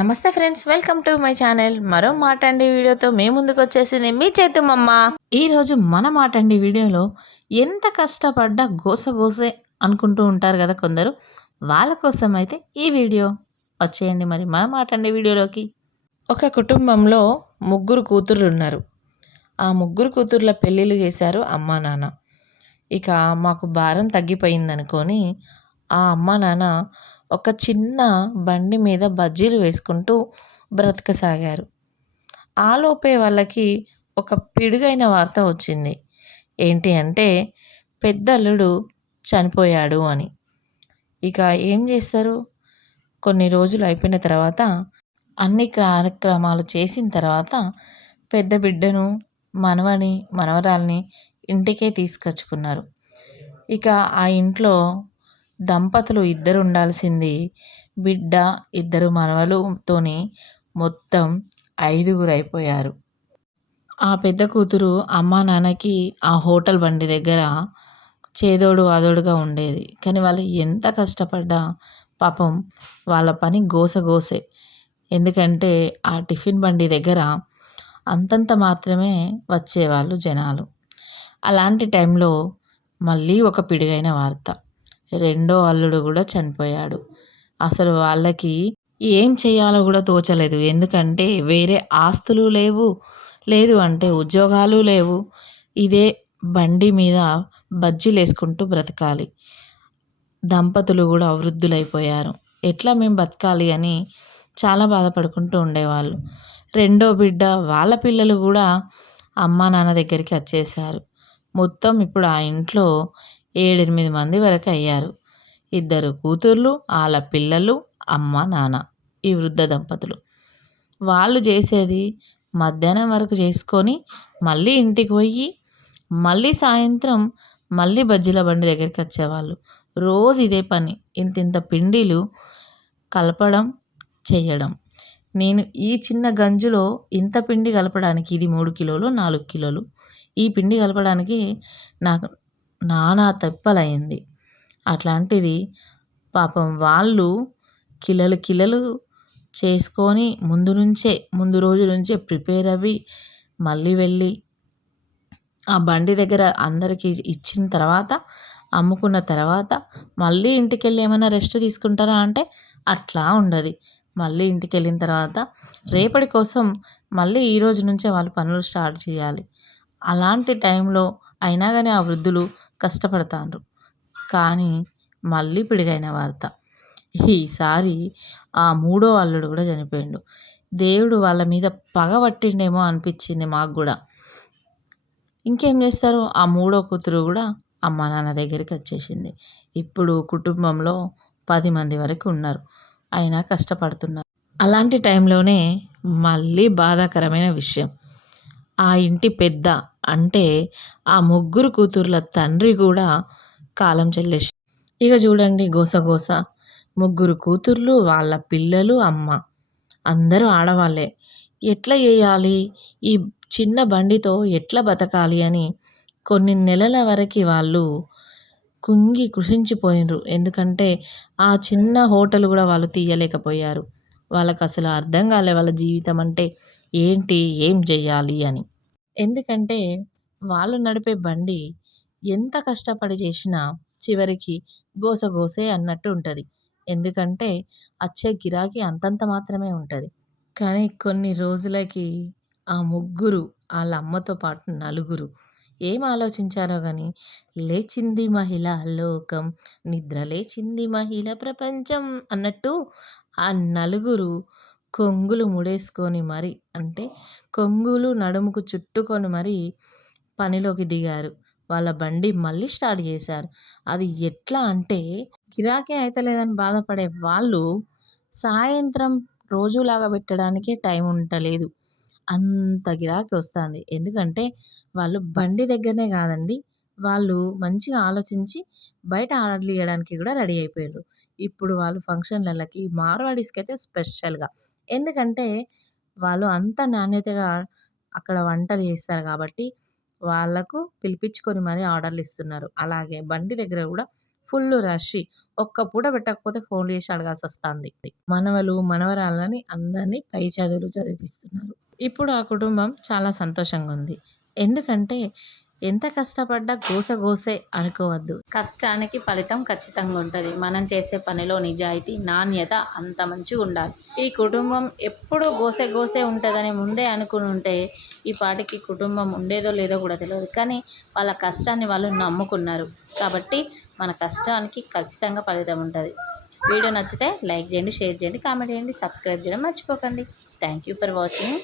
నమస్తే friends welcome to my channel. మరో మాట అండి వీడియోతో మేము ముందుకు వచ్చేసింది మీ చేతుమమ్మ ఈరోజు మన మాట అండి వీడియోలో ఎంత కష్టపడ్డా గోసగోసే అనుకుంటూ ఉంటారు కదా కొందరు. వాళ్ళ కోసం అయితే ఈ వీడియో వచ్చేయండి మరి మన మాట అండి వీడియోలోకి. ఒక కుటుంబంలో ముగ్గురు కూతుర్లు ఉన్నారు. ఆ ముగ్గురు కూతుర్ల పెళ్ళిళ్ళు చేశారు అమ్మా నాన్న. ఇక మాకు భారం తగ్గిపోయింది అనుకొని ఆ అమ్మా నాన్న ఒక చిన్న బండి మీద బజ్జీలు వేసుకుంటూ బ్రతకసాగారు. ఆలోపే వాళ్ళకి ఒక పిడుగైన వార్త వచ్చింది. ఏంటి అంటే పెద్దల్లుడు చనిపోయాడు అని. ఇక ఏం చేస్తారు? కొన్ని రోజులు అయిపోయిన తర్వాత అన్ని కార్యక్రమాలు చేసిన తర్వాత పెద్ద బిడ్డను మనవని మనవరాల్ని ఇంటికే తీసుకొచ్చుకున్నారు. ఇక ఆ ఇంట్లో దంపతులు ఇద్దరు ఉండాల్సింది బిడ్డ ఇద్దరు మనవలుతోని మొత్తం ఐదుగురు అయిపోయారు ఆ పెద్ద కూతురు అమ్మా నాన్నకి ఆ హోటల్ బండి దగ్గర చేదోడు ఆదోడుగా ఉండేది. కానీ వాళ్ళు ఎంత కష్టపడ్డా పాపం వాళ్ళ పని గోసగోసే ఎందుకంటే ఆ టిఫిన్ బండి దగ్గర అంతంత మాత్రమే వచ్చేవాళ్ళు జనాలు. అలాంటి టైంలో మళ్ళీ ఒక పిడుగైన వార్త. రెండో అల్లుడు కూడా చనిపోయాడు. అసలు వాళ్ళకి ఏం చేయాలో కూడా తోచలేదు. ఎందుకంటే వేరే ఆస్తులు లేవు లేదు అంటే ఉద్యోగాలు లేవు. ఇదే బండి మీద బజ్జీలు వేసుకుంటూ బ్రతకాలి. దంపతులు కూడా వృద్ధులైపోయారు. ఎట్లా మేము బతకాలి అని చాలా బాధపడుకుంటూ ఉండేవాళ్ళు. రెండో బిడ్డ వాళ్ళ పిల్లలు కూడా అమ్మా నాన్న దగ్గరికి వచ్చేసారు మొత్తం ఇప్పుడు ఆ ఇంట్లో ఏడెనిమిది మంది వరకు అయ్యారు. ఇద్దరు కూతుర్లు వాళ్ళ పిల్లలు అమ్మ నాన్న ఈ వృద్ధ దంపతులు. వాళ్ళు చేసేది మధ్యాహ్నం వరకు చేసుకొని మళ్ళీ ఇంటికి పోయి మళ్ళీ సాయంత్రం మళ్ళీ బజ్జీల బండి దగ్గరికి వచ్చేవాళ్ళు. రోజు ఇదే పని. ఇంత ఇంత పిండిలు కలపడం చేయడం. నేను ఈ చిన్న గంజులో ఇంత పిండి కలపడానికి ఇది మూడు కిలోలు నాలుగు కిలోలు. ఈ పిండి కలపడానికి నాకు నానా తెప్పలయింది అట్లాంటిది పాపం వాళ్ళు కిలలు కిలలు చేసుకొని ముందు నుంచే ముందు రోజు నుంచే ప్రిపేర్ అవ్వి మళ్ళీ వెళ్ళి ఆ బండి దగ్గర అందరికీ ఇచ్చిన తర్వాత అమ్ముకున్న తర్వాత మళ్ళీ ఇంటికి వెళ్ళి ఏమైనా రెస్ట్ తీసుకుంటారా అంటే అట్లా ఉండదు. మళ్ళీ ఇంటికి వెళ్ళిన తర్వాత రేపటి కోసం మళ్ళీ ఈ రోజు నుంచే వాళ్ళు పనులు స్టార్ట్ చేయాలి. అలాంటి టైంలో అయినా కానీ ఆ వృద్ధులు కష్టపడతాండ్రు. కానీ మళ్ళీ పిడుగైన వార్త. ఈసారి ఆ మూడో అల్లుడు కూడా చనిపోయిండు. దేవుడు వాళ్ళ మీద పగ పట్టిండేమో అనిపించింది మాకు కూడా. ఇంకేం చేస్తారు? ఆ మూడో కూతురు కూడా అమ్మ నాన్న దగ్గరికి వచ్చేసింది. ఇప్పుడు కుటుంబంలో పది మంది వరకు ఉన్నారు. అయినా కష్టపడుతున్నారు. అలాంటి టైంలోనే మళ్ళీ బాధాకరమైన విషయం. ఆ ఇంటి పెద్ద అంటే ఆ ముగ్గురు కూతుర్ల తండ్రి కూడా కాలం చెల్లేసి ఇక చూడండి గోసగోస ముగ్గురు కూతుర్లు వాళ్ళ పిల్లలు అమ్మ. అందరూ ఆడవాళ్ళే. ఎట్లా చేయాలి? ఈ చిన్న బండితో ఎట్లా బతకాలి అని కొన్ని నెలల వరకు వాళ్ళు కుంగి కృషించిపోయినరు. ఎందుకంటే ఆ చిన్న హోటల్ కూడా వాళ్ళు తీయలేకపోయారు. వాళ్ళకి అసలు అర్థం కాలే వాళ్ళ జీవితం అంటే ఏంటి? ఏం చేయాలి అని. ఎందుకంటే వాళ్ళు నడిపే బండి ఎంత కష్టపడి చేసినా చివరికి గోసగోసే అన్నట్టు ఉంటుంది. ఎందుకంటే వచ్చే గిరాకీ అంతంత మాత్రమే ఉంటుంది. కానీ కొన్ని రోజులకి ఆ ముగ్గురు వాళ్ళ అమ్మతో పాటు నలుగురు ఏం ఆలోచించారో కానీ లేచింది మహిళ లోకం నిద్ర లేచింది మహిళ ప్రపంచం అన్నట్టు ఆ నలుగురు కొంగులు ముడేసుకొని మరి అంటే కొంగులు నడుముకు చుట్టుకొని మరి పనిలోకి దిగారు. వాళ్ళ బండి మళ్ళీ స్టార్ట్ చేశారు. అది ఎట్లా అంటే గిరాకీ అవుతలేదని బాధపడే వాళ్ళు సాయంత్రం రోజులాగా పెట్టడానికే టైం ఉండలేదు. అంత గిరాకీ వస్తుంది. ఎందుకంటే వాళ్ళు బండి దగ్గరనే కాదండి. వాళ్ళు మంచిగా ఆలోచించి బయట ఆర్డర్లు ఇవ్వడానికి కూడా రెడీ అయిపోయారు ఇప్పుడు వాళ్ళు ఫంక్షన్లకి మార్వాడీస్కి అయితే స్పెషల్గా. ఎందుకంటే వాళ్ళు అంత నాణ్యతగా అక్కడ వంటలు చేస్తారు కాబట్టి వాళ్ళకు పిలిపించుకొని మరీ ఆర్డర్లు ఇస్తున్నారు. అలాగే బండి దగ్గర కూడా ఫుల్ రష్. ఒక్క పూట పెట్టకపోతే ఫోన్లు చేసి అడగాల్సి వస్తుంది. మనవలు మనవరాలని అందరినీ పై చదువులు చదివిస్తున్నారు. ఇప్పుడు ఆ కుటుంబం చాలా సంతోషంగా ఉంది. ఎందుకంటే ఎంత కష్టపడ్డా గోస గోసే అనుకోవద్దు. కష్టానికి ఫలితం ఖచ్చితంగా ఉంటుంది. మనం చేసే పనిలో నిజాయితీ నాణ్యత అంత మంచిగా ఉండాలి. ఈ కుటుంబం ఎప్పుడూ గోసే గోసే ఉంటుందని ముందే అనుకుని ఉంటే ఈ పాటికి కుటుంబం ఉండేదో లేదో కూడా తెలియదు కానీ వాళ్ళ కష్టాన్ని వాళ్ళు నమ్ముకున్నారు. కాబట్టి మన కష్టానికి ఖచ్చితంగా ఫలితం ఉంటుంది. వీడియో నచ్చితే లైక్ చేయండి షేర్ చేయండి కామెంట్ చేయండి సబ్స్క్రైబ్ చేయడం మర్చిపోకండి. Thank you for watching.